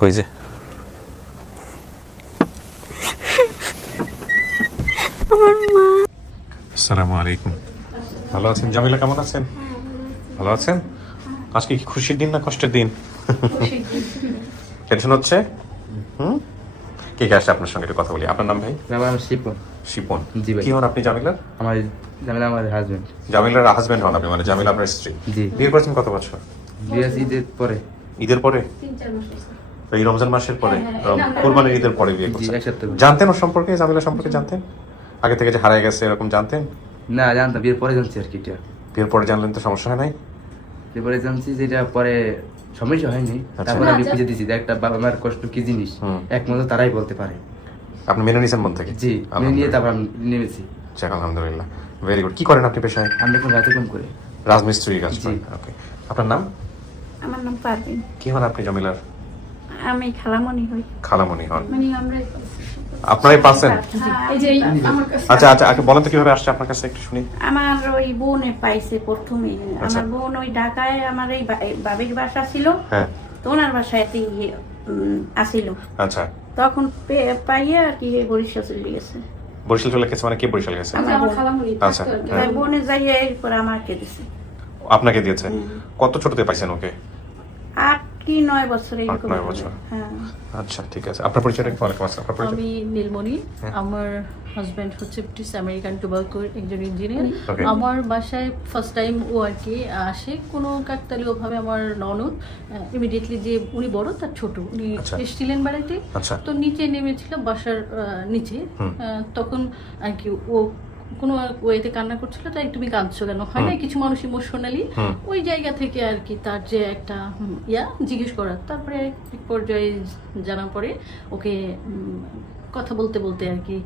হয়েছে। আসসালামু আলাইকুম। ভালো আছেন জামিলা? কেমন আছেন? ভালো আছেন? আজকে কি খুশির দিন না কষ্টের দিন? টেনশন হচ্ছে? কে কে আসছে আপনার সঙ্গে একটু কথা বলি। আপনার নাম ভাই? আমার শিপন। শিপন। জি ভাই। কি হন আপনি জামিলার? আমার জামিলা আমার হাজবেন্ড। জামিলার হাজবেন্ড হন আপনি, মানে জামিলা আপনার স্ত্রী? জি। বিয়ে করেছেন কত বছর? বিয়ে ঈদের পরে। ঈদের পরে? 3-4 মাস হয়েছে। এই রমজান মাসের পরে? কুরবানির ঈদের পরে বিয়ে জি, করছেন? এক সপ্তাহ। জানতেন ওর সম্পর্কে, জামিলা সম্পর্কে জানতেন? আগে থেকে যে হারায় গেছে এরকম জানতেন? না জানতাম, বিয়ের পরে জানছি আর কি। এটা বিয়ের পরে জানলেন তো সমস্যা হয় নাই? বিয়ের পরে জানছি যেটা পরে সমস্যা হয়নি। তারপরে আমি বুঝে দিছি যে একটা বাবা মার কষ্ট কি জিনিস একমাত্র তারাই বলতে পারে। আপনি মেনে নিয়েছেন মন থেকে? জি, মেনে নিয়ে তারপর আমি নেমেছি। যাক আলহামদুলিল্লাহ, ভেরি গুড। কি করেন আপনি পেশায়? আমি এখন রাতে কম করে। রাজমিস্ত্রি কাজ জি। করেন। ওকে, আপনার নাম? আমার নাম পারভিন। কি হন আপনি জামিলার? আমি খালামণি হই। খালামণি হন। মানে আমরাই আপনারাই পাচ্ছেন? এই যে আমার কাছে আচ্ছা আচ্ছা, আগে বলেন তো কিভাবে আসছে আপনার কাছে, একটু শুনি। আমার ওই বোনে পাইছে প্রথমে। আচ্ছা। আমার বোন ওই ঢাকায় আমার এই বাবির বাসা ছিল, হ্যাঁ। তো ওনার বাসায় আসিল। আচ্ছা, তখন পাইয়ে আর কি বরিশাল চলে গেছে। বরিশাল চলে গেছে মানে কে বরিশাল গেছে? আমার খালামণি। আচ্ছা, তাই বোনে যাইয়ে এরপর আমাকে দিছে। আপনাকে দিয়েছে? কত ছোটতে পাইছেন ওকে? 8 কি 9 বছর এরকম। 8-9 বছর। হ্যাঁ। আচ্ছা ঠিক আছে, আপনার পরিচয়টা একটু ওয়ালাইকুম আসসালাম। আপনার পরিচয়? আমি নীলমণি। আমার হাজব্যান্ড হচ্ছে ব্রিটিশ আমেরিকান টোবাকোর একজন ইঞ্জিনিয়ার। Okay. আমার বাসায় ফার্স্ট টাইম ও আর কি আসে কোনো কাকতালীয়ভাবে। আমার ননদ ইমিডিয়েটলি যে উনি বড় তার ছোট, উনি আচ্ছা। এসেছিলেন বাড়িতে। আচ্ছা। তো নিচে নেমেছিল বাসার নিচে। তখন আর কি ও কোনো ওয়েতে কান্না করছিল, তাই তুমি কাঁদছো কেন, হয় না কিছু মানুষ ইমোশনালি ওই জায়গা থেকে আর কি তার যে একটা জিজ্ঞেস করার। তারপরে এক পর্যায়ে জানার পরে ওকে কথা বলতে বলতে আর কি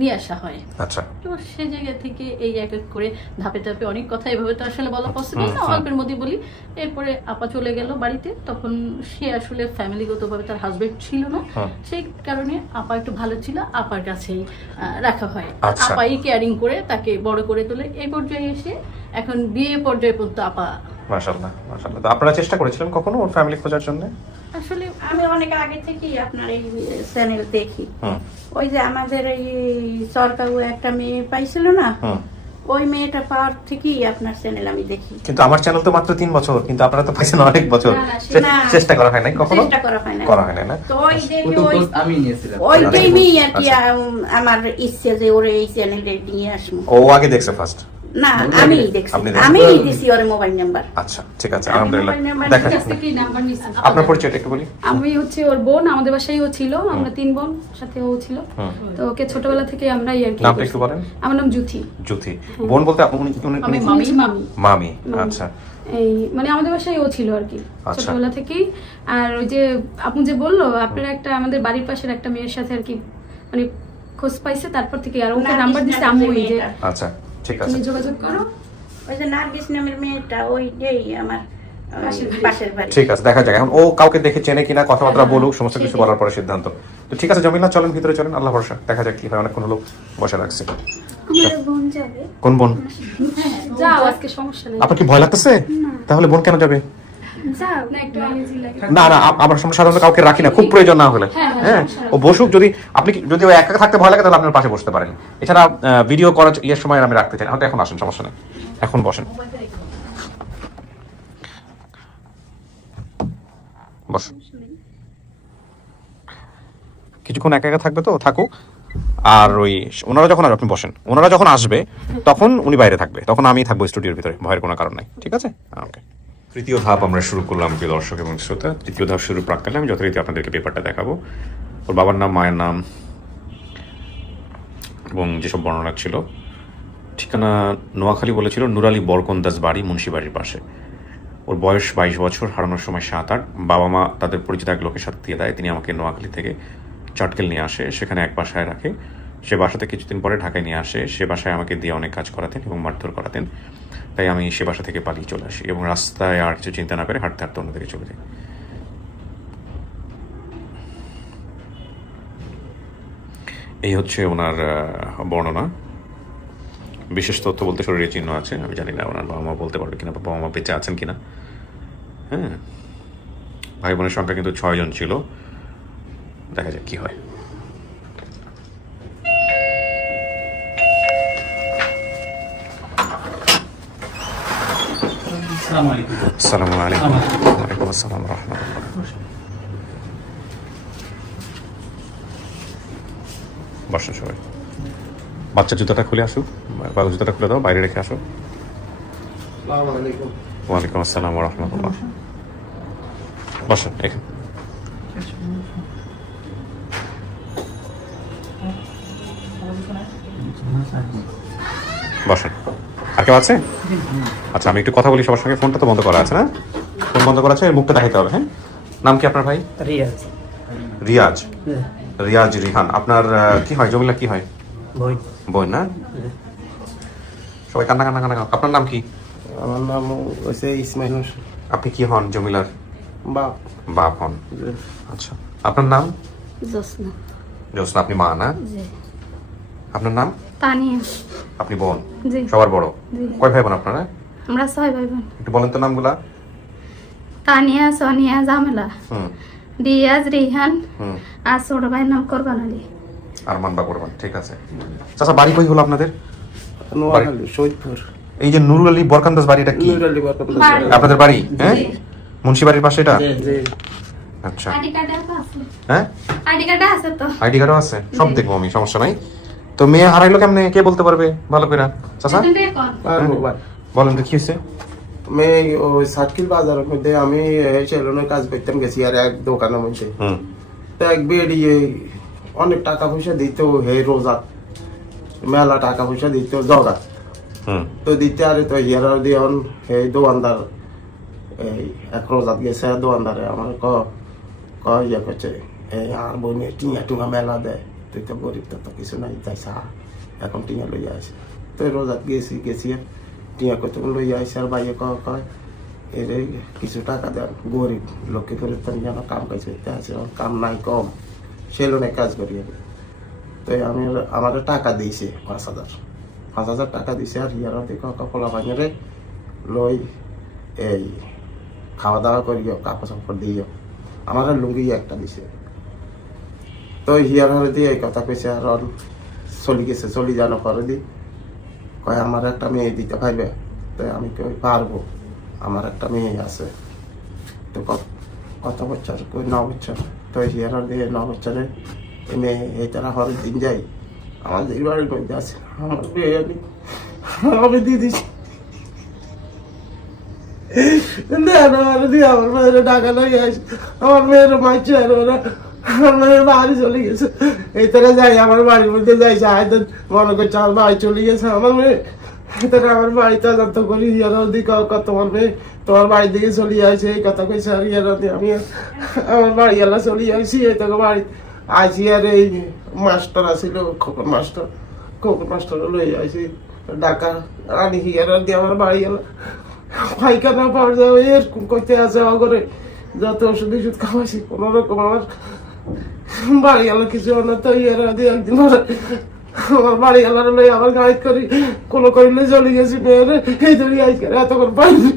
নিয়ে আসা হয়। আচ্ছা। তো সে জায়গা থেকে এই এক এক করে ধাপে ধাপে অনেক কথা এভাবে তো আসলে বলা পসিবল না, অল্পের মধ্যে বলি। এরপরে আপা চলে গেল বাড়িতে, তখন সে আসলে ফ্যামিলিগতভাবে তার হাজবেন্ড ছিল না, সেই কারণে আপা একটু ভালো ছিল, আপার কাছেই রাখা হয়। আচ্ছা। আপাই কেয়ারিং করে তাকে বড় করে তোলে। এই পর্যায়ে এসে এখন বিয়ে পর্যায়ে পর্যন্ত আপা। মাশাআল্লাহ মাশাআল্লাহ। তো আপনারা চেষ্টা করেছিলেন কখনো ওর ফ্যামিলি খোঁজার জন্য? আসলে আমি অনেক আগে থেকেই আপনার এই চ্যানেল দেখি। ওই যে আমাদের এই সরকার একটা মেয়ে পাইছিল না, ওই মেয়েটা পাওয়ার থেকেই আপনার চ্যানেল আমি দেখি। কিন্তু আমার চ্যানেল তো মাত্র 3 বছর, কিন্তু আপনারা তো পাইছেন অনেক বছর। না, চেষ্টা করা হয় নাই কখনো? চেষ্টা করা হয় না। করা হয় না। তো ওই দেখি তো ওই আমি নিয়েছিলাম। ওইটাই মেয়ে আর কি আচ্ছা। আমার ইচ্ছে যে ওরে এই চ্যানেলে নিয়ে আসবো। ও আগে দেখছে ফার্স্ট? না, আমি দেখছি, আপনি দেখছেন? আমি দিছি ওর মোবাইল নাম্বার। আচ্ছা ঠিক আছে, আলহামদুলিল্লাহ। মোবাইল নাম্বার দেখেন কাছ থেকেই নাম্বার নিছি। আপনার পরিচয়টা একটু বলি। আমি হচ্ছে ওর বোন, আমাদের বাসায় ও ছিল, আমরা 3 বোন সাথে ও ছিল। তো ওকে ছোটবেলা থেকে আমরাই আর কি। নামটা একটু বলেন। আমার নাম জুথি। জ্যোতি। বোন বলতে উনি আমি মামি। মামি। আচ্ছা। এই মানে আমাদের বাসায় ও ছিল আর কি আচ্ছা। ছোটবেলা থেকেই। আর ওই যে আপু যে বললো আপনারা একটা আমাদের বাড়ির পাশের একটা মেয়ের সাথে আর কি মানে খোঁজ পাইছে, তারপর থেকে আর ওকে নাম্বার দিছে আম্মু, এই যে আচ্ছা ঠিক আছে। তুমি যোগাযোগ করো। ওই যে নার্গিস নামের মেয়েটা ওইটাই আমার পাশের বাড়ি। ঠিক আছে, দেখা যাক এখন ও কাউকে দেখে চেনে কিনা, কথাবার্তা বলুক, সমস্ত কিছু বলার পরে সিদ্ধান্ত। তো ঠিক আছে জমিলা, চলেন ভিতরে চলেন, আল্লাহ ভরসা, দেখা যাক কি হয়। অনেকক্ষণ হলো বসে রাখছে। আমার বোন যাবে। কোন বোন? যাও, আজকে সমস্যা নেই। আপনার কি ভয় লাগতেছে? তাহলে বোন কেন যাবে? যাও না একটু আনইজি লাগে। না না, আমরা সাধারণত কাউকে রাখি না, খুব প্রয়োজন না হলে। হ্যাঁ, ও বসুক। যদি আপনি যদি ও একা থাকতে ভয় লাগে তাহলে আপনার পাশে বসতে পারেন। এছাড়া ভিডিও করার ইয়ের সময় আমি রাখতে চাই না। হয়তো এখন আসেন, সমস্যা নেই, এখন বসেন। বস। কিছুক্ষণ একা একা থাকবে তো থাকুক। আর ওই ওনারা যখন আসবে, আপনি বসেন, ওনারা যখন আসবে তখন উনি বাইরে থাকবে, তখন আমি থাকবো স্টুডিওর ভিতরে, ভয়ের কোনো কারণ নাই। ঠিক আছে, ওকে। তৃতীয় ধাপ আমরা শুরু করলাম প্রিয় দর্শক এবং শ্রোতা। তৃতীয় ধাপ শুরু প্রাক্কালে আমি যথারীতি আপনাদেরকে পেপারটা দেখাবো। ওর বাবার নাম, মায়ের নাম এবং যেসব বর্ণনা ছিল। ঠিকানা নোয়াখালী বলেছিল, নুরালী বরকন্দাজ বাড়ি, মুন্সিবাড়ির পাশে। ওর বয়স 22 বছর, হারানোর সময় 7-8। বাবা মা তাদের পরিচিত এক লোকের সাথে দিয়ে দেয়, তিনি আমাকে নোয়াখালী থেকে চাটকেল নিয়ে আসে, সেখানে এক বাসায় রাখে। সে বাসাতে কিছুদিন পরে ঢাকায় নিয়ে আসে। সে বাসায় আমাকে দিয়ে অনেক কাজ করাতেন এবং মারধর করাতেন, তাই আমি সে বাসা থেকে পালিয়ে চলে আসি এবং রাস্তায় আর কিছু চিন্তা না করে হাঁটতে হাঁটতে অন্যদিকে চলে যাই। এই হচ্ছে ওনার বর্ণনা। বিশেষ তথ্য বলতে শরীরে চিহ্ন আছে, আমি জানি না ওনার বাবা মা বলতে পারবে কিনা, বাবা মা বেঁচে আছেন কিনা। হ্যাঁ, ভাই বোনের সংখ্যা কিন্তু 6 জন ছিল। দেখা যাক কি হয়। আসসালামু আলাইকুম। ওয়ালাইকুম আসসালাম রাহমাতুল্লাহ। বসেন সবাই। বাচ্চার জুতাটা খুলে আসুক, বাবু জুতাটা খুলে দাও, বাইরে রেখে আসো। ওয়ালাইকুম আসসালাম রাহমাতুল্লাহ। বসেন এখানে। বসেন। আর কেউ আছে? আচ্ছা, আমি একটু কথা বলি সবার সঙ্গে। ফোনটা তো বন্ধ করা আছে না? ফোন বন্ধ করা আছে, মুখটা দেখাতে হবে। হ্যাঁ, নাম কি আপনার ভাই? রিয়াজ। রিয়াজ। রিয়াজ রিহান। আপনার কি হয়? জমিলা কি হয়? বোন না? সবাই কান্না কান্না কান্না। আপনার নাম কি? আমার নাম হচ্ছে ইসমাইল হোসেন। আপনি কি হন জমিলার? বাপ। বাপ হন। আচ্ছা, আপনার নাম? জোসনা। জোসনা। আপনি মা না? জি। আপনার নাম? তানিয়া। আপনি বোন? জি। সবার বড়? জি। কয় ভাই বোন আপনারা? আমরা 6 ভাই বোন। একটু বলেন তো নামগুলা। তানিয়া, সোনিয়া, জামেলা, হুম রিয়াজ, রিহান, হুম। আর ছোট ভাইয়ের নাম কোরবান আলী। আরমান বা কোরবান। ঠিক আছে। চাচা, বাড়ি কই হলো আপনাদের? নোয়াখালী, শহীদপুর। এই যে নুরুল আলী বরকান্দাজ বাড়িটা কি নুর আলী বরকত। বাড়ি। আপনাদের বাড়ি? হ্যাঁ, মুন্সি বাড়ির পাশে এটা? জি। আচ্ছা। আইডি কার্ড আছে? হ্যাঁ, আইডি কার্ড আছে তো? আইডি কার্ডও আছে, সব দেখবো আমি, সমস্যা নাই। তো মেয়ে হারাইলো কেমনে, কে বলতে পারবে ভালো করে? চাচা এখন দিয়ে কর। আর মোবাইল। বলেন তো কি হয়েছে? আমি ওই সার্কিল বাজারের মধ্যে আমি সেলুনের কাজ করতাম, গেছি আর এক দোকানের মধ্যে। হুম তো এক বেরিয়ে অনেক টাকা পয়সা দিত, হে রোজাত মেলা টাকা পয়সা দিত জগা। হুম তো দিতে আরে তো ইয়ারা দিয়ে এই দোকানদার এই এক রোজাত গেছে, দোকানদারে আমার ইয়ে করছে, এই আর বোনে টিঙা টুঙা মেলা দেয়, তুই তো গরিব, তো কিছু নাই, তাই সা এখন টিঙা লইয়া আসে। তো রোজাত গেছি টিঙা কত লইয়া আসে, আর বাইরে কয় এর কিছু টাকা দেন, গরিব লোকে করে তুমি যেন কাম কাজ করতে আছে, কাম নাই কম, সেলুনে কাজ করি আমি। তো আমি আমার টাকা দিয়েছে 5,000 টাকা দিছে, আর ইয়ারা দেখো কপলা ভাঙে লই এই খাওয়া দাওয়া করিও, কাপড় চাপড় দিও, আমার লুঙ্গি একটা দিছে। তো হিয়ার হারে দিয়ে এই কথা কইছে, আর চলি গেছে, চলি জানো করে দি কয় আমার একটা মেয়ে দিতে পারবে। তো আমি কই পারবো, আমার একটা মেয়ে আছে। তো কত বছর? কই 9 বছর। তো হিয়ার হারে দিয়ে 9 বছরে মেয়ে এই তারা হরের দিন যাই আমাদের বাড়ির মধ্যে আছে, আমার মেয়ে আমি দিয়ে দিছি। আমার মেয়ের টাকা লাগে আসে, আমার মেয়ের মাইছে, আর ওরা আমার মেয়ের বাড়ি চলে গেছে। এই তারা যাই আমার বাড়ির মধ্যে যাই, সাহায্য মনে করছে আমার বাড়ি চলে গেছে। আমার মেয়ে তারা আমার বাড়িতে তদন্ত করি, ইয়ারা দিকে তোমার মেয়ে তোমার বাড়ির দিকে চলে আসে, এই কথা কইছে। আর ইয়ারা আমি আমার বাড়ি এলা চলে আসি, এই তোকে বাড়ি আইসি। আর এই মাস্টার আসিল, খোকন মাস্টার লই আইসি ঢাকা আনি, হিয়ার দিয়ে আমার বাড়ি এলা পাইখানা পাওয়া যায় এরকম করতে আছে অগরে, যত ওষুধ খাওয়াইছি কোন রকম আমার বাড়ি এলা কিছু না। তো ইয়ারা দিয়ে একদিন আমার বাড়ি এলার লই আমার গাইড করি কোনো করিলে চলে গেছি, মেয়েরে এই ধরি আইস করে এতক্ষণ পাইনি।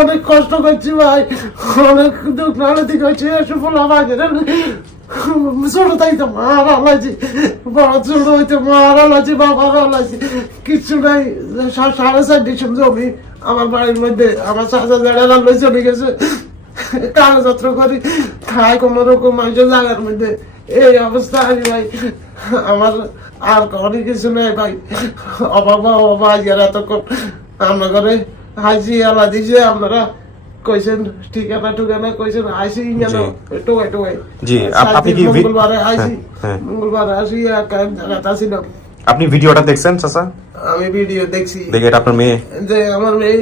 অনেক কষ্ট করছি ভাই, অনেক দুঃখ নাড়াতি করছি, এসব ফোলা বাজে ছোট থাকতে মার আলাইছি, বড় ছোট হইতে মার আলাইছি, বাবার আলাইছি, কিচ্ছু নাই। 4.5 ডিসেম জমি আমার বাড়ির মধ্যে, আমার চাচা জায়গা লই চলে গেছে, কাগজপত্র করি খাই কোনো রকম মানুষের জায়গার মধ্যে। এই অবস্থা আমি ভাই, আমার আর অনেক কিছু নেই ভাই, অভাব এতক্ষণ আমরা করে হাইছি আলা দিছে, আপনারা কইছেন ঠিকানা কইছেন, আইসি গেল টোকাই জি। আপনি কি মঙ্গলবারে আইসি, হ্যাঁ। মঙ্গলবারে আসি এক জায়গাতে আসিলাম। আপনি ভিডিওটা দেখছেন চাচা? আমি ভিডিও দেখছি, দেখে এটা আপনার মেয়ে? যে আমার মেয়ে।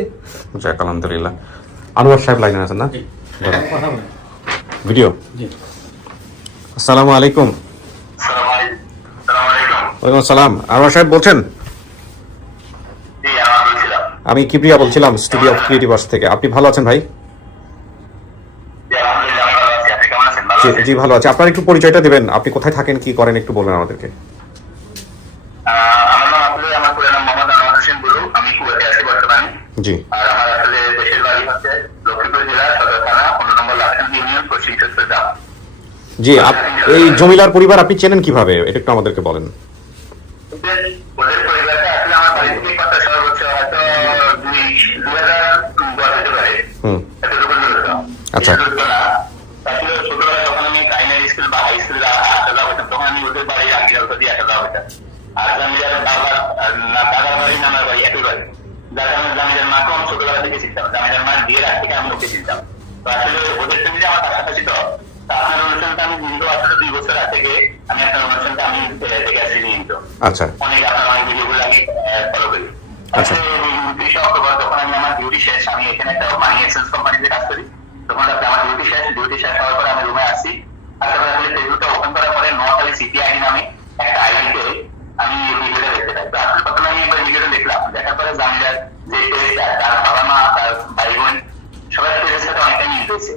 যাক, আলহামদুলিল্লাহ। আনোয়ার সাহেব লাইনে আছেন না? ভিডিও। আসসালামু আলাইকুম। ওয়ালাইকুম আসসালাম। আনোয়ার সাহেব বলছেন? আমি কিবরিয়া বলছিলাম, স্টুডিও অফ ক্রিয়েটিভ আর্টস থেকে। আপনি ভালো আছেন ভাই? জি ভালো আছে। আপনার একটু পরিচয়টা দিবেন, আপনি কোথায় থাকেন, কি করেন, একটু বলবেন আমাদেরকে। জি। আর আমার আসলে দেশের বাড়ি হচ্ছে লক্ষ্মীপুর জেলা সদর থানা 15 নম্বর লাকসাম ইউনিয়ন পশ্চিম চত্বর গ্রাম। জি, এই জমিলার পরিবার আপনি চেনেন কিভাবে, এটা একটু আমাদেরকে বলেন। ওদের পরিবারটা আসলে আমার বাড়ি থেকে কত সর্বোচ্চ হয়তো 2010 হতে পারে। এতটুকু দূরত্ব। আচ্ছা। দূরত্ব না। আসলে ছোটবেলায় যখন আমি প্রাইমারি স্কুল বা হাই স্কুলে আসা যাওয়া হতাম, তখন আমি ওদের বাড়ির আগে দিয়ে আসা যাওয়া হতাম। আর জামিলার বাবার দাদার বাড়ি নানার বাড়ি একই বাড়ি। যার কারণে জামিলার মাকে আমি ছোটবেলা থেকে চিনতাম। জামিলার মার বিয়ের আগ থেকে আমি ওকে চিনতাম। তো আসলে ওদের সঙ্গে আমার পাশাপাশি তো আপনার অনুষ্ঠানটা আমি কিন্তু আসলে 2 বছর আগে থেকে আমি আপনার অনুষ্ঠানটা আমি দেখে আসছি কিন্তু আচ্ছা অনেক আপনার অনেক ভিডিওগুলো আমি ফলো করি। আচ্ছা। 30 অক্টোবর যখন আমি আমার ডিউটি শেষ, আমি এখানে একটা মানি এক্সচেঞ্জ কোম্পানিতে কাজ করি, তখন আমার ডিউটি শেষ হওয়ার পরে আমি রুমে আসি। আসার পরে আসলে ফেসবুকটা ওপেন করার পরে নোয়াখালী সিটি আইডি নামে একটা আইডিতে আমি ভিডিওটা দেখতে পাই। তো আসলে প্রথমে আমি একবার ভিডিওটা দেখলাম, দেখার পরে জামিলার যে টেস্টটা, তার বাবা মা, তার ভাই বোন সবাই টেস্টের সাথে অনেকটাই মিল হয়েছে।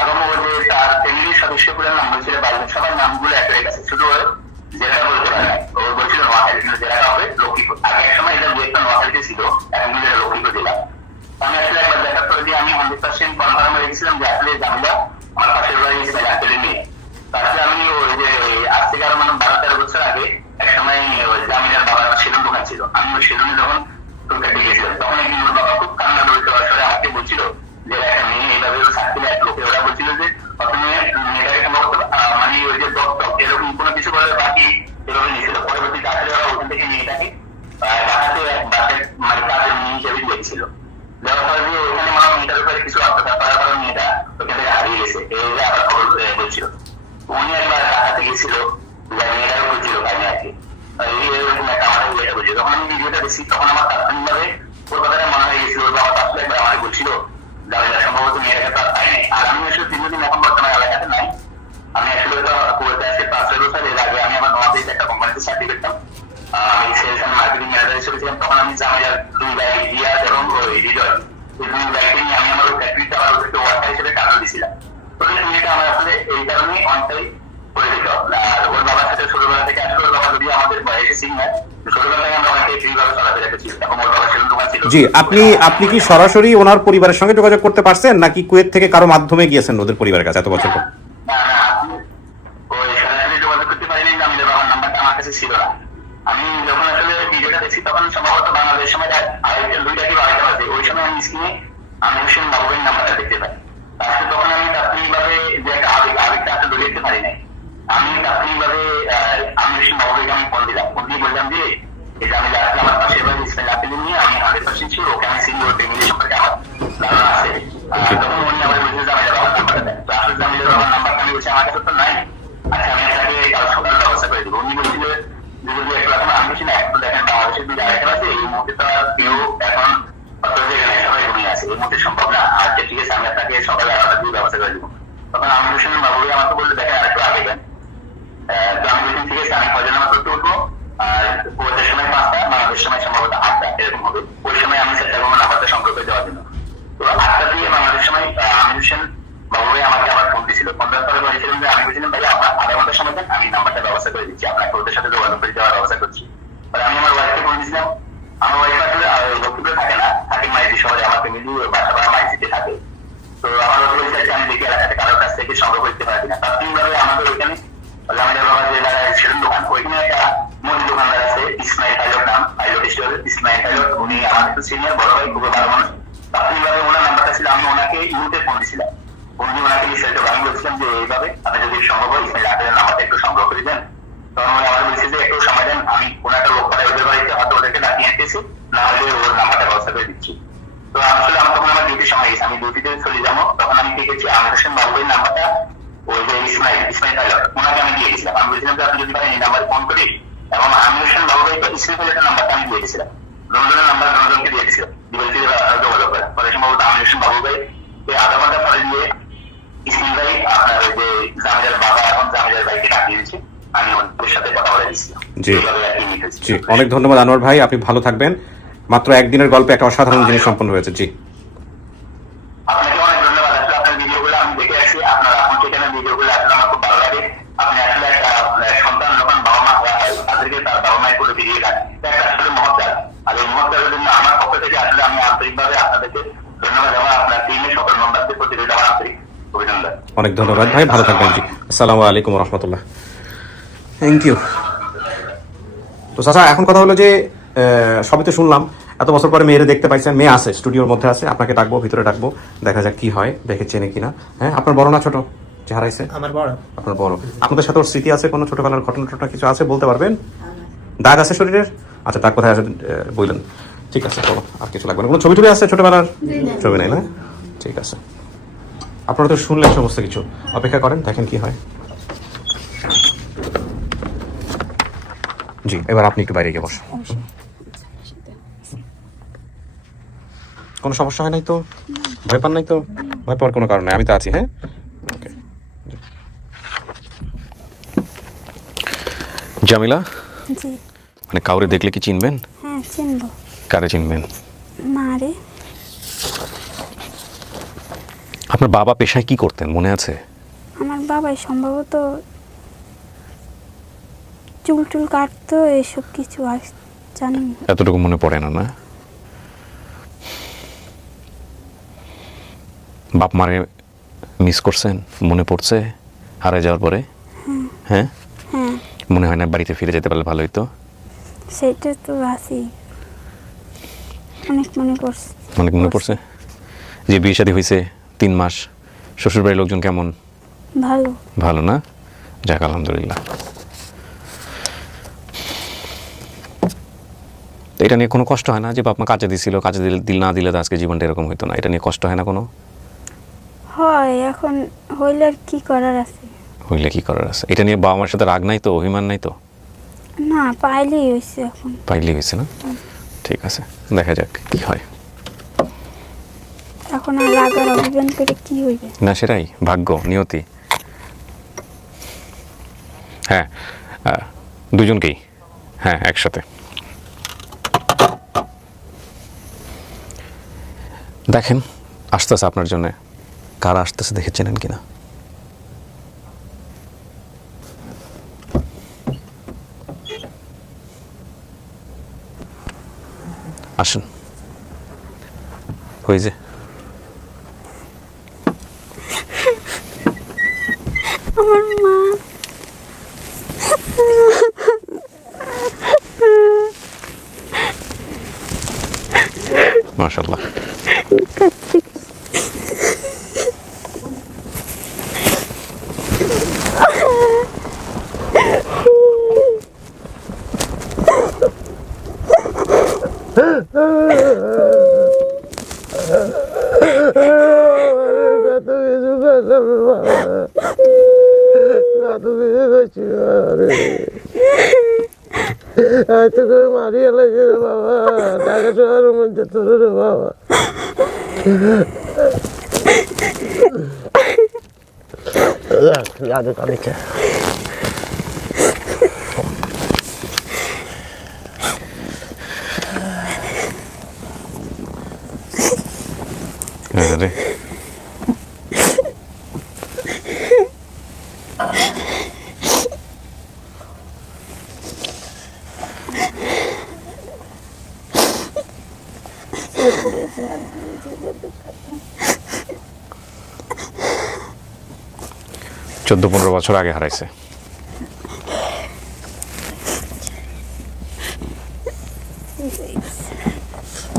এবং ও যে তার ফ্যামিলির সদস্যগুলোর নাম বলছিল, বাইরের সবার নামগুলো একই কাছে, শুধু জেলা বলতে পারে না। ও বলছিল নোয়াখালী, কিন্তু জেলাটা হবে লক্ষ্মীপুর। আগে এক সময় এটা যে একটা নোয়াখালীতে ছিল, এখন কিন্তু এটা লক্ষ্মীপুর জেলা। আমি আসলে একবার দেখার পরে যে আমি 100% কনফার্ম হয়ে গেছিলাম যে আসলে জামিলা আমার পাশের বাড়ি আসলে নিয়ে। তারপরে আমি ওই যে আজ থেকে আরো 12-13 বছর আগে এক সময় জামিলার বাবার সেলুন দোকান ছিল, আমি ওই সেলুনে যখন টুকটাক গিয়েছিলাম, তখন একদিন ওর বাবা খুব কান্না ধরিত আসলে আমাকে বলছিল যে একটা মেয়ে এইভাবে সার্কেলে এক লোকে ওরা বলছিল যে প্রথমে মেয়েটাকে সম্ভবত মানে ওই যে দত্তক এরকম কোনো কিছু বলে বাকি এভাবে নিয়েছিল। পরবর্তীতে আসলে ওরা ওখান থেকে মেয়েটাকে ঢাকাতে বাসের মানে কাজের মেয়ে হিসেবে দিয়েছিল। দেওয়ার পরে যে ওখানে মানে মেয়েটার উপরে কিছু অত্যাচার করার পরে মেয়েটা ওখান থেকে হারিয়ে গেছে, এই যে আবার খবর বলছিল। উনি একবার ঢাকাতে গেছিল, মেয়েটাও বলছিল কাজে আর কি এরকম একটা আমার ইয়েটা বলছিল। যখন আমি ভিডিওটা দেখছি তখন আমার তাৎক্ষণিকভাবে ওর কথাটা মনে হয়ে গেছিল, ওর বাবা আসলে একবার আমাকে বলছিল সম্ভবত মেয়েটাকে তার পাই নাই। আর আমি আসলে দীর্ঘদিন এখন বর্তমানে এলাকাতে নাই, আমি আসলে কুয়েতে আসছি 5-6 বছর। এর আগে আমি আমার নোয়াখালীতে একটা কোম্পানিতে চাকরি করতাম, আমি সেলস এন্ড মার্কেটিং ম্যানেজার হিসেবে ছিলাম। তখন আমি জামিলার 2 ভাই রিয়াজ এবং হৃদয়, এই 2 ভাইকে নিয়ে আমি আমার ফ্যাক্টরিতে আবার ওদেরকে ওয়ার্কার হিসেবে কাজও দিয়েছিলাম। তো এই মেয়েটা আমার আসলে এই কারণে অনেকটাই পরিচিত। আর ওর বাবার সাথে ছোটবেলা থেকে আসলে ওর বাবা যদি আমাদের বয়সে সিনিয়র, ছোটবেলা থেকে আমরা অনেকে ফ্রিভাবে চলাফেরা করছি। তখন ওর বাবা সেলুন দোকান ছিল। জি, আপনি কি সরাসরি ওনার পরিবারের সঙ্গে যোগাযোগ করতে পারছেন, নাকি কুয়েত থেকে কারো মাধ্যমে গিয়েছেন ওদের পরিবারের কাছে এত বছর পর? ওই সরাসরি যোগাযোগ করতে পারিনি, জামিলের বাবার নাম্বারটা আমার কাছে ছিল না। আমি যখন আসলে ভিডিওটা দেখছি তখন সম্ভবত বাংলাদেশ সময় 2টা কি 2:30 বাজে, ওই সময় আমি স্ক্রিনে আমি হোসেন বাবুর নাম্বারটা দেখতে পাই। আসলে তখন আমি তাৎক্ষণিকভাবে যে একটা আবেগটা আসলে দেখতে পারি নাই। আমি তাৎক্ষণিকভাবে আমি হোসেন বাবুকে আমি ফোন দিলাম, ফোন দিয়ে বললাম যে এটা আমি আসলে আমার পাশের বাড়ি ইসমাইল আপিল নিয়ে আমি 100% ছিল, ওকে আমি চিনি, ওর ফ্যামিলি সম্পর্কে আমার ধারণা আছে। তখন উনি আমার বলছে জামিলের বাবার নাম্বারটা দেন। তো আসলে জামিলের বাবার নাম্বারটা আমি বলছি আমার কাছে তো নাই, আচ্ছা আমি আপনাকে কাল সকালে ব্যবস্থা করে দেবো। উনি বলছিল যে যদি একটু এখন আমি বলছি না, এখন দেখেন বাংলাদেশের 2 জায়গা আছে, এই মুহূর্তে তো কেউ এখন অত জায়গায় সবাই ঘুমিয়ে আছে, এই মুহূর্তে সম্ভব না। আচ্ছা ঠিক আছে, আমি আপনাকে সকালে 11টা দিয়ে ব্যবস্থা করে দেবো। তখন আমি হোসেন বাবুকে আমাকে বললে দেখেন আরেকটু আগে দেন। আমি বলছি ঠিক আছে, আমি ফজর নামাজ পড়তে উঠবো, আর কুয়েতের সময় 5টা, বাংলাদেশের সময় সম্ভবত 8টা এরকম হবে। ওই সময় আমি চেষ্টা করবো নাম্বারটা সংগ্রহ করে দেওয়ার জন্য। তো 8টা দিয়ে বাংলাদেশ সময় আমি হোসেন বাবুকে আমাকে আবার ফোন দিয়েছিল। ফোন দেওয়ার পরে বলেছিলাম যে আমি বলছিলাম ভাই আপনার আধা ঘন্টার সময় দেন, আমি নাম্বারটা ব্যবস্থা করে দিচ্ছি, আপনাকে ওদের সাথে যোগাযোগ করে দেওয়ার ব্যবস্থা করছি। আমি আমার ওয়াইফকে ফোন দিয়েছিলাম। আমার ওয়াইফ আসলে লক্ষ্মীপুরে থাকে না, থাকে মাইজি শহরে, আমার ফ্যামিলি বাসা বাড়া মাইজিতে থাকে। তো আমার বলতে চাইছি আমি দেখি এলাকাতে কারোর কাছ থেকে সংগ্রহ করতে পারি না। তার 3ভাবে আমাদের ওইখানে জামিলার বাবা যে এলাকায় সেলুন দোকান, ওইখানে একটা মুদি দোকানদার আছে ইসমাইল পাইলট নাম, পাইলট স্টোর ইসমাইল পাইলট। উনি আমার একটু সিনিয়র বড় ভাই, খুবই ভালো মানুষ। তার 3ভাবে ওনার নাম্বারটা ছিল, আমি ওনাকে ইউতে ফোন দিয়েছিলাম। উনি ওনাকে বিষয়টা আমি বলছিলাম যে এইভাবে আপনি যদি সম্ভব হয় ইসমাইল আপনাদের নাম্বারটা একটু সংগ্রহ করে দেন। তখন উনি আমার বলছে যে একটু সময় দেন, আমি ওনাটা লোক পাঠাই ওদের বাড়িতে, হয়তো ওদেরকে ডাকিয়ে আনতেছি, না হলে ওর নাম্বারটা ব্যবস্থা করে দিচ্ছি। তো আসলে আমার তখন আমার ডিউটির সময় গেছে, আমি ডিউটিতে চলে যাবো। তখন আমি দেখেছি আমি হোসেন বাবুর নাম্বারটা ওই যে ইসমাইল পাইলট ওনাকে আমি দিয়ে গেছিলাম। আমি বলছিলাম যে আপনি যদি পারেন এই নাম্বারে ফোন করি, এবং আমি হোসেন বাবু ভাই ইসমাইল পাইলটের নাম্বারটা আমি দিয়ে গেছিলাম, দুজনের নাম্বার দুজনকে দিয়ে গেছিলাম, যোগাযোগ করে। পরে সম্ভবত আমি হোসেন বাবু ভাই আধা ঘন্টা পরে দিয়ে ইসমাইল ভাই আপনার ওই যে জামিলার বাবা এখন জামিলার ভাইকে ডাকিয়ে দিয়েছি, আমি ওদের সাথে কথা বলে দিচ্ছিলাম। জি জি, অনেক ধন্যবাদ আনোয়ার ভাই, আপনি ভালো থাকবেন। মাত্র একদিনের গল্পে একটা অসাধারণ জিনিস সম্পন্ন হয়েছে। জি, আপনাকে অনেক ধন্যবাদ। আসলে আপনার ভিডিওগুলো আমি দেখে আসছি, আপনার এখন সেখানে ভিডিওগুলো আসলে আমার খুব ভালো লাগে। আপনি আসলে একটা সন্তান যখন বাবা মা হওয়া হয় তাদেরকে তার বাবা মায়ের করে ফিরিয়ে রাখেন, এটা আসলে মহৎকার। আর এই মহৎকারের জন্য আমার পক্ষ থেকে আসলে আমি আন্তরিকভাবে আপনাদেরকে ধন্যবাদ জানাই। আপনার টিমের সকল মেম্বারদের প্রতি আমার আন্তরিক অভিনন্দন। অনেক ধন্যবাদ ভাই, ভালো থাকবেন জি। আসসালামু আলাইকুম রহমতুল্লাহ। Thank you. তো চাচা এখন কথা হলো যে সবই তো শুনলাম, এত বছর পরে মেয়েরে দেখতে পাইছেন, মেয়ে আছে স্টুডিওর মধ্যে আছে, আপনাকে ডাকবো, ভিতরে ডাকবো, দেখা যাক কি হয়, দেখে চেনে কিনা। হ্যাঁ, আপনার বড় না ছোট যে হারাইছে? আমার বড়। আপনার বড়। আপনাদের সাথে ওর স্মৃতি আছে, কোনো ছোটবেলার ঘটনা টটনা কিছু আছে বলতে পারবেন? দাগ আছে শরীরের? আচ্ছা, দাগ কোথায় আছে বললেন? ঠিক আছে, চলো, আর কিছু লাগবে না। কোনো ছবি টবি আছে ছোটবেলার? ছবি নেই না? ঠিক আছে, আপনারা তো শুনলেন সমস্ত কিছু, অপেক্ষা করেন, দেখেন কি হয়। জি, এবার আপনি একটু বাইরে গিয়ে বসুন। কোনো সমস্যা হয় নাই তো? ভয় পান নাই তো? ভয় পাওয়ার কোনো কারণ নাই, আমি তো আছি। হ্যাঁ, ওকে। জামিলা, জি। মানে কাউরে দেখলে কি চিনবেন? হ্যাঁ, চিনবো। কারে চিনবেন? মারে। আপনার বাবা পেশায় কি করতেন মনে আছে? আমার বাবাই সম্ভবত চুল টুল কাটতো, এসব কিছু জানি না। এতটুকু মনে পড়ে না? না, বাপ মারে মিস করছেন? মনে পড়ছে হারিয়ে যাওয়ার পরে? হ্যাঁ, হ্যাঁ, মনে হয় না বাড়িতে ফিরে যেতে পারলে ভালো হইতো? সেটা তো আছি, অনেক মনে পড়ছে। অনেক মনে পড়ছে। যে বিয়ে শাদী হয়েছে 3 মাস, শ্বশুর বাড়ির লোকজন কেমন? ভালো। ভালো না? যাক, আলহামদুলিল্লাহ। তো এটা নিয়ে কোনো কষ্ট হয় না যে বাপ মা কাজে দিছিল, কাজে দিল না দিলে তো আজকে জীবনটা এরকম হইতো না? এটা নিয়ে কষ্ট হয় না কোনো? হয়, এখন হইলে আর কি করার আছে? হইলে কি করার আছে? এটা নিয়ে বাবা মার সাথে রাগ নাই তো, অভিমান নাই তো? না, পাইলেই হয়েছে। এখন পাইলেই হয়েছে না? ঠিক আছে, দেখা যাক কি হয়। এখন আর রাগ আর অভিমান করে কি হইবে? না, সেটাই ভাগ্য, নিয়তি। হ্যাঁ, দুজনকেই, হ্যাঁ, একসাথে। দেখেন আসতেছে আপনার জন্য, কারা আসতেছে দেখে চেনেন কিনা? আসুন, হয়ে যে আমার মা। মাশাআল্লাহ। তোকে মারিয়ে লাগে রে বাবা, টাকা শহরের মধ্যে তোর রে বাবা। আগে কাঁদিছে। আরে চোদ্দ 15 বছর আগে হারাইছে।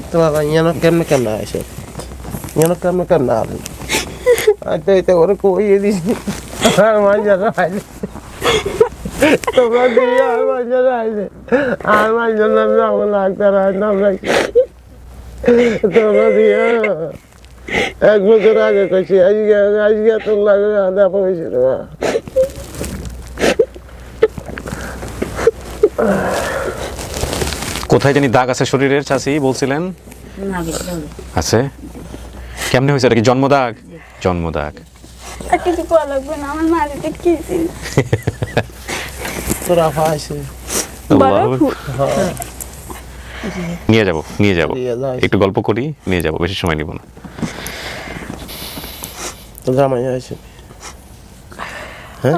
তো বাবা ইয়ানো কেমনে কেমনে আসে, ইয়ানো কেমনে কেমনে আসে? তো এটা করে কইয়ে দিছি আর মাঝে আইলে তোমরা দিয়ে আর মাঝে আইলে আর মাঝে নাম যাবো লাগতে রায় নাম রাখি তোমরা দিয়ে 1 বছর আগে কইছি, আজকে তোর লাগে দেখো হয়েছে রে মা। কোথায় জানি দাগ আছে শরীরের, চাচি বলছিলেন? আছে? কেমনে হয়েছে? এটা কি জন্মদাগ? জন্মদাগ। আর কিছু করা লাগবে না, আমার মারে দেখেছি। তোরা পাইছে নিয়ে যাব, নিয়ে যাব, নিয়ে যাও। একটু গল্প করি, নিয়ে যাব, বেশি সময় নিব না। তো জামাই আছে?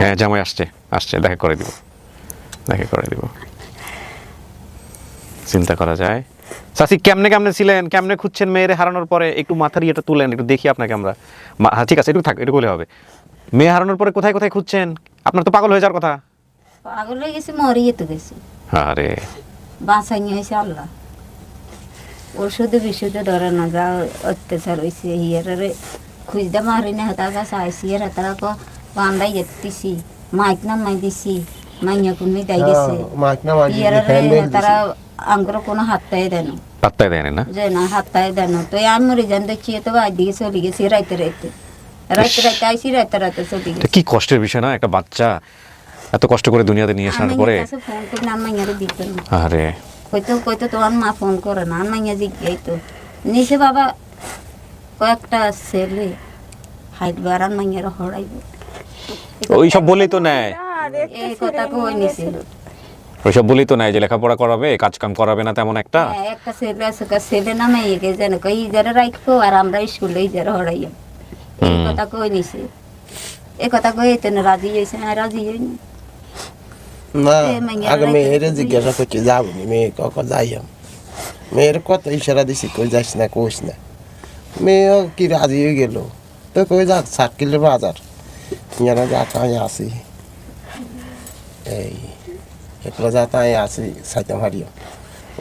হ্যাঁ, জামাই আসছে, আসছে, দেখা করে দিব, দেখা করে দিব। চিন্তা করা যায়। চাচি কেমনে কেমনে ছিলেন, কেমনে খুঁজছেন মেয়েরে হারানোর পরে? একটু মাথার ইয়েটা তুলেন, একটু দেখি আপনাকে আমরা। হ্যাঁ ঠিক আছে, একটু থাক, একটু হলে হবে। মেয়ে হারানোর পরে কোথায় কোথায় খুঁজছেন? আপনার তো পাগল হয়ে যাওয়ার কথা। পাগল হয়ে গেছে, মরিয়ে তো গেছে, আরে বাঁচাই হয়েছে আল্লাহ। ওষুধে বিশুদ্ধে ধরে না, যা অত্যাচার হয়েছে হিয়ারে খুঁজতে মারি না, তার কাছে আইসি আর তারা বান্ধাই যেতেছি, মাইক না মাই দিছি, মাইয়া কুনি দাই গেছে হিয়ারে তারা আঙ্গুর কোনো হাতটাই দেন, পাত্তাই দেয় না যে না হাতটাই দেন। তো আমি মরে যান দেখছি, তো বাইর দিকে চলে গেছি রাইতে রাইতে, রাইতে রাইতে আইসি, রাইতে রাইতে চলে এটা গেছি। কি কষ্টের বিষয় না, একটা বাচ্চা এত কষ্ট করে দুনিয়াতে নিয়ে আসার পরে। ফোন করে না মাইয়ারে দিত না, আরে কইতো তোমার মা ফোন করে না, মাইয়া জিজ্ঞাই তো নিচে বাবা কয়েকটা ছেলে হাইট বাড়ান মাইয়ারা হড়াইব, ওইসব বলেই তো নেয়, এই কথা কই নিছে। ওইসব বলেই তো নেয় যে লেখাপড়া করাবে, কাজ কাম করাবে না তেমন একটা। হ্যাঁ, একটা ছেলে আছে, ছেলে না মেয়েকে যেন কই ইজারে রাখবো আর আমরা স্কুলে ইজারে হড়াইয়া, এই কথা কই নিছে। এই কথা কই তো না রাজি হয়েছে, না রাজি হয়নি। না আগে মেয়েরে জিজ্ঞাসা করছি যাবনি, মেয়ে কখন যাইয়াম, মেয়ের কত ইশারা দিছি কই যাইস না, কইস না। মেয়েও কি রাজি হয়ে গেল, তো কই যাক সার্কিলের বাজার ইয়ানা যা তাই আসি, এই একলা যা তাই আসি সাইতাম হারিও,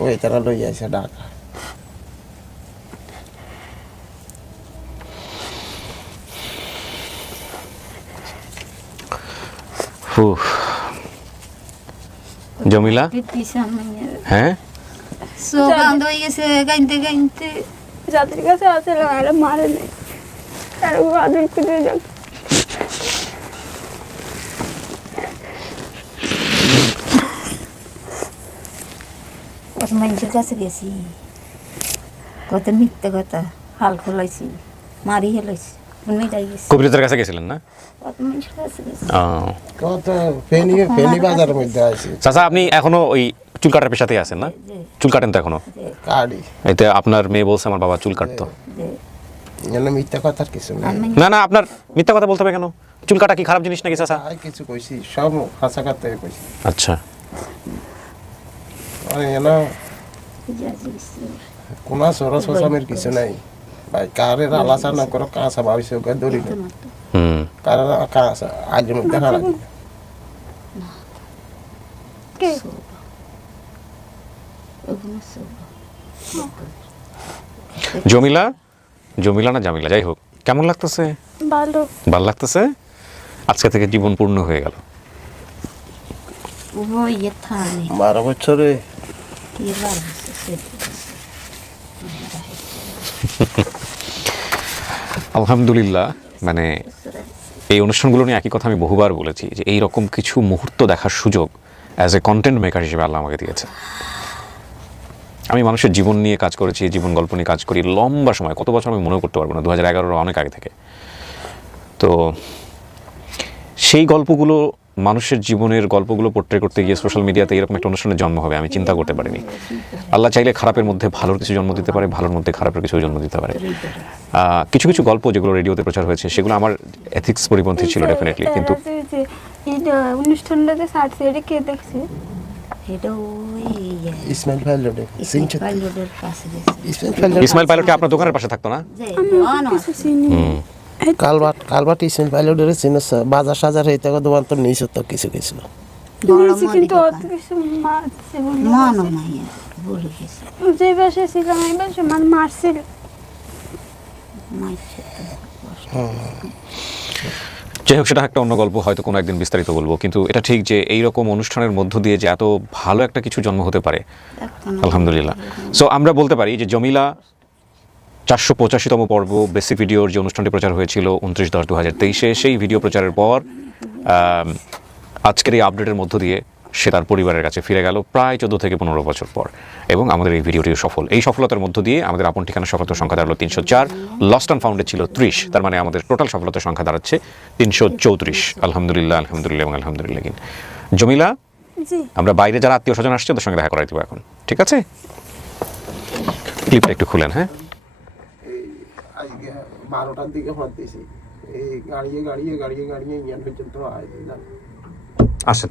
ওই তারা লই যাইছে ঢাকা। জমিলা হ্যাঁ সোগান হয়ে গেছে গাইতে গাইতে, যাদের কাছে আছে এরা মারে নেই, আর ও আদর করে যাক। মানুষের কাছে গেছি, কত মিথ্যে কথা হাল খোলাইছি, মারি হেলাইছি, মেয়েটাই গেছি, কবিরাজের কাছে গেছিলেন না? কত মানুষের কাছে গেছি। কত ফেনি ফেনি বাজারের মধ্যে আছে। চাচা আপনি এখনো ওই চুল কাটার পেশাতেই আছেন না? চুল কাটেন তো এখনো? কাড়ি এতে আপনার মেয়ে বলছে আমার বাবা চুল কাটতো। যেন মিথ্যা কথার কিছু নাই। না না, আপনার মিথ্যা কথা বলতে হবে কেন? চুল কাটা কি খারাপ জিনিস নাকি চাচা? আর কিছু কইছি, সব হাসা কাটতে কইছি। আচ্ছা, যেন কোনা সরস হসামের কিছু নাই ভাই, কারে আলোচনা করো কাঁচা ভাবিছে ওকে দৌড়ি কারণ কাঁচা আজ মধ্যে হারা জমিলা, জমিলা না জামিলা, যাই হোক, কেমন লাগতেছে? ভালো, ভালো লাগতেছে। আজকে থেকে জীবন পূর্ণ হয়ে গেল। 12 বছরে আলহামদুলিল্লাহ। মানে এই অনুষ্ঠানগুলো নিয়ে একই কথা আমি বহুবার বলেছি যে এই রকম কিছু মুহূর্ত দেখার সুযোগ অ্যাজ এ কন্টেন্ট মেকার হিসেবে আল্লাহ আমাকে দিয়েছে। আমি মানুষের জীবন নিয়ে কাজ করেছি, জীবন গল্প নিয়ে কাজ করি লম্বা সময়, কত বছর আমি মনেও করতে পারবো না, 2011 অনেক আগে থেকে। তো সেই গল্পগুলো, মানুষের জীবনের গল্পগুলো পোর্ট্রে করতে গিয়ে সোশ্যাল মিডিয়াতে এরকম একটা অনুষ্ঠানের জন্ম হবে আমি চিন্তা করতে পারিনি। আল্লাহ চাইলে খারাপের মধ্যে ভালোর কিছু জন্ম দিতে পারে, ভালোর মধ্যে খারাপের কিছু জন্ম দিতে পারে। কিছু কিছু গল্প যেগুলো রেডিওতে প্রচার হয়েছে সেগুলো আমার এথিক্স পরিপন্থী ছিল ডেফিনেটলি, কিন্তু অনুষ্ঠানটাতে সার্চে এটা কে দেখছে? ইসমাইল ভাই লোডে ইসমাইল পাইলটকে আপনার দোকানের পাশে থাকতো না? কালবাট ইসমাইল ভাই লোডের চিনস বাজার সাজার হইতে দোকান তো নিয়েছ তো কিছু কিছু কিন্তু অত কিছু মারছে যে বাসে ছিলাম এই বাসে মারছিল। যাই হোক, সেটা একটা অন্য গল্প, হয়তো কোনো একদিন বিস্তারিত বলবো। কিন্তু এটা ঠিক যে এইরকম অনুষ্ঠানের মধ্য দিয়ে যে এত ভালো একটা কিছু জন্ম হতে পারে, আলহামদুলিল্লাহ। সো আমরা বলতে পারি যে জমিলা 485তম পর্ব বেসিক ভিডিওর যে অনুষ্ঠানটি প্রচার হয়েছিল 29/10/2023, সেই ভিডিও প্রচারের পর আজকের এই আপডেটের মধ্য দিয়ে সে তার পরিবারের কাছে ফিরে গেল প্রায় 14 থেকে 15 বছর পর। এবং আমাদের এই ভিডিওটিও সফল। এই সফলতার মধ্য দিয়ে আমাদের আপন ঠিকানা সফলতার সংখ্যা দাঁড়ালো 304, লস্ট অ্যান্ড ফাউন্ডে ছিল 30, তার মানে আমাদের টোটাল সফলতার সংখ্যা দাঁড়াচ্ছে 334। আলহামদুলিল্লাহ, আলহামদুলিল্লাহ এবং আলহামদুলিল্লাহ। জমিলা, আমরা বাইরে যারা আত্মীয় স্বজন আসছে ওদের সঙ্গে দেখা করাই দেবো এখন, ঠিক আছে? ক্লিপটা একটু খুলেন। হ্যাঁ, 12টার দিকে ফোন দিয়েছি, এই গাড়িয়ে ইয়ান পর্যন্ত আসেন।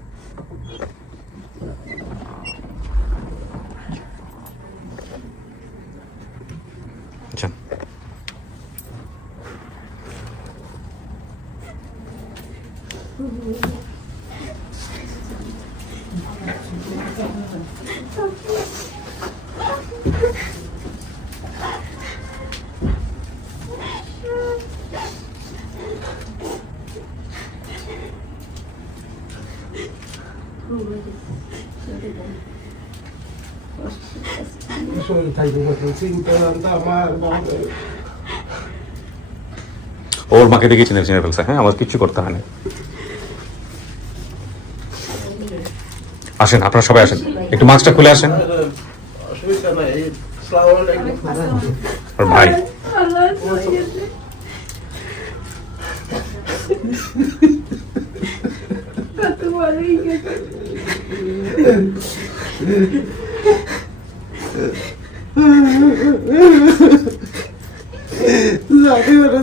ওর মাকে দেখে চিনে ফেলছে। হ্যাঁ, আমার কিচ্ছু করতে হয় না। আসেন, আপনারা সবাই আসেন, একটু মাস্কটা খুলে আসেন। আর ভাই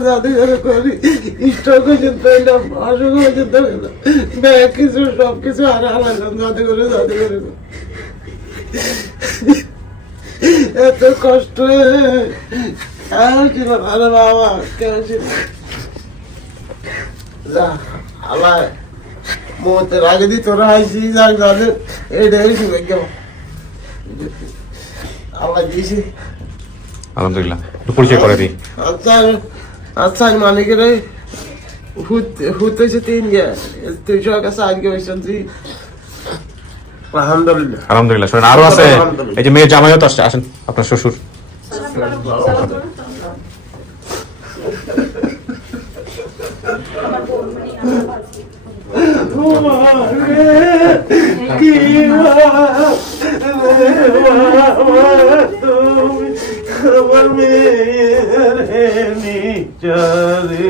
জাদুঘরে করি, স্টক হয়েছে পেলাম, অসুখ হয়েছে পেলাম, ব্যাগ কিছু সবকিছু হারালাম জাদুঘরে। এত কষ্ট কেন ছিল আরে বাবা, কেন ছিল আল্লাহ মতের আগে দিয়ে তোরা আইসি যাক যাদের এটাই শুনে গেল আল্লাহ দিয়েছি। আলহামদুলিল্লাহ, একটু পরিচয় করে দিই। আচ্ছা আচ্ছা, মানে কি রে হুত হয়েছে 3 ইয়ার, তুই সবার কাছে আজকে হয়েছি। আলহামদুলিল্লাহ আলহামদুলিল্লাহ। শোনেন, আরো আছে, এই যে মেয়ের জামাইও তো আসছে, আসেন, আপনার শ্বশুর। আমার মেয়ের নিচারে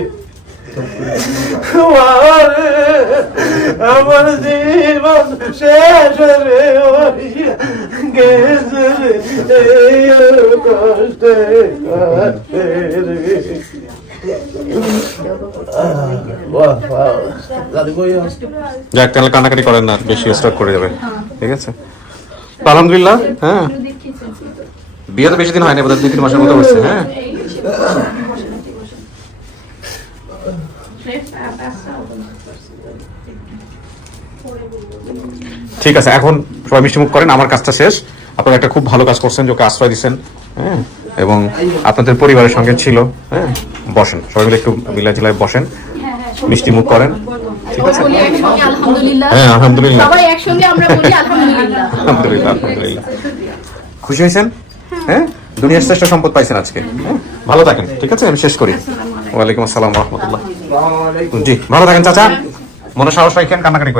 আমার জীবন শেষ রে গেছে রে কষ্টে কাটে রে। যাক, তাহলে কান্নাকাটি করেন না, বেশি স্ট্রোক করে যাবে, ঠিক আছে? তো আলহামদুলিল্লাহ। হ্যাঁ, বিয়ে তো বেশি দিন হয়নি, বোধহয় 2-3 মাসের মতো হচ্ছে। হ্যাঁ, ঠিক আছে, এখন সবাই মিষ্টি মুখ করেন, আমার কাজটা শেষ। আপনারা একটা খুব ভালো কাজ করছেন, যে ওকে আশ্রয় দিচ্ছেন, হ্যাঁ, এবং আপনাদের পরিবারের সঙ্গে ছিল। হ্যাঁ, বসেন, সবাই মিলে একটু মিলাজিলায় বসেন, মিষ্টি মুখ করেন, ঠিক আছে? বলি একসঙ্গে আলহামদুলিল্লাহ। হ্যাঁ, আলহামদুলিল্লাহ, সবাই একসঙ্গে আমরা বলি আলহামদুলিল্লাহ। আলহামদুলিল্লাহ, আলহামদুলিল্লাহ। খুশি হয়েছেন? হ্যাঁ, দুনিয়ার শ্রেষ্ঠ সম্পদ পাইছেন আজকে। হ্যাঁ, ভালো থাকেন, ঠিক আছে? আমি শেষ করি। ওয়ালাইকুম আসসালাম ওয়া রাহমাতুল্লাহ। জি, ভালো থাকেন চাচা, মনে সাহস রাখেন, কান্নাকাটি করেন।